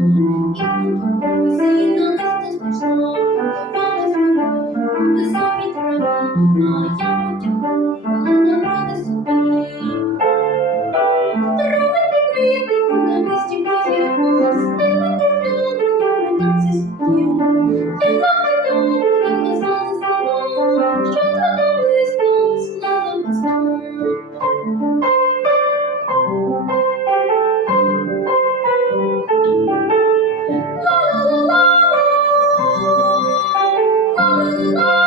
Oh. No!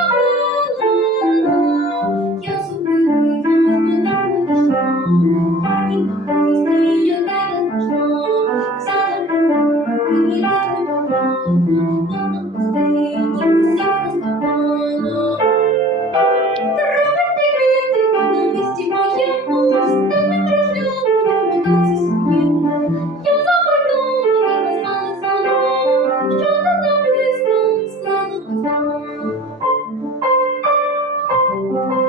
thank you